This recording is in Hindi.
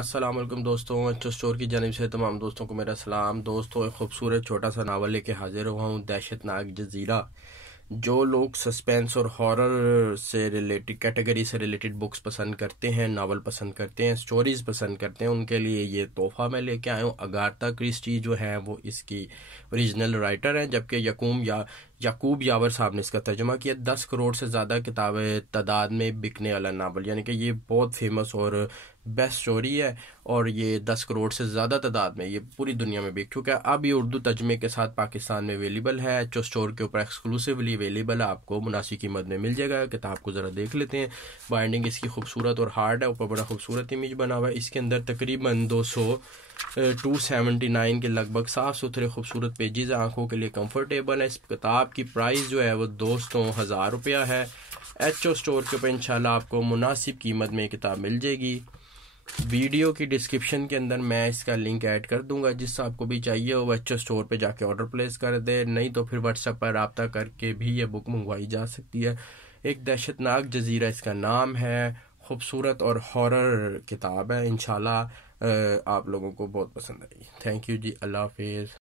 अस्सलाम वालेकुम दोस्तों, अच्छो स्टोर की जानिब से तमाम दोस्तों को मेरा सलाम। दोस्तों, एक खूबसूरत छोटा सा नावल लेके हाजिर हुआ हूँ, दहशतनाक जजीरा। जो लोग सस्पेंस और हॉरर से रिलेटेड कैटेगरी से रिलेटेड बुक्स पसंद करते हैं, नावल पसंद करते हैं, स्टोरीज पसंद करते हैं, उनके लिए ये तोहफा मैं लेके आया हूँ। अगाथा क्रिस्टी जो है वो इसकी ओरिजिनल राइटर हैं, जबकि याकूब यावर साहब ने इसका तर्जुमा किया। 10 करोड़ से ज़्यादा किताबें तादाद में बिकने वाला नावल, यानी कि ये बहुत फेमस और बेस्ट स्टोरी है। और ये 10 करोड़ से ज़्यादा तादाद में ये पूरी दुनिया में बिक चुका है। अब ये उर्दू तर्जमे के साथ पाकिस्तान में अवेलेबल है। एचओ स्टोर के ऊपर एक्सक्लूसिवली अवेलेबल है, आपको मुनासिब कीमत में मिल जाएगा। किताब को ज़रा देख लेते हैं। बाइंडिंग इसकी खूबसूरत और हार्ड है, ऊपर बड़ा खूबसूरत इमेज बना हुआ है। इसके अंदर तकरीबन 279 के लगभग साफ़ सुथरे खूबसूरत पेजेस, आंखों के लिए कंफर्टेबल है। इस किताब की प्राइस जो है वो दोस्तों 1000 रुपया है। एचओ स्टोर के ऊपर इंशाल्लाह आपको मुनासिब कीमत में किताब मिल जाएगी। वीडियो की डिस्क्रिप्शन के अंदर मैं इसका लिंक ऐड कर दूंगा, जिससे आपको भी चाहिए हो एचओ स्टोर पे जाके ऑर्डर प्लेस कर दे, नहीं तो फिर व्हाट्सएप पर रब्ता करके भी ये बुक मंगवाई जा सकती है। एक दहशतनाक जजीरा इसका नाम है। खूबसूरत और हॉरर किताब है, इंशाल्लाह आप लोगों को बहुत पसंद आएगी। थैंक यू जी, अल्लाह हाफिज़।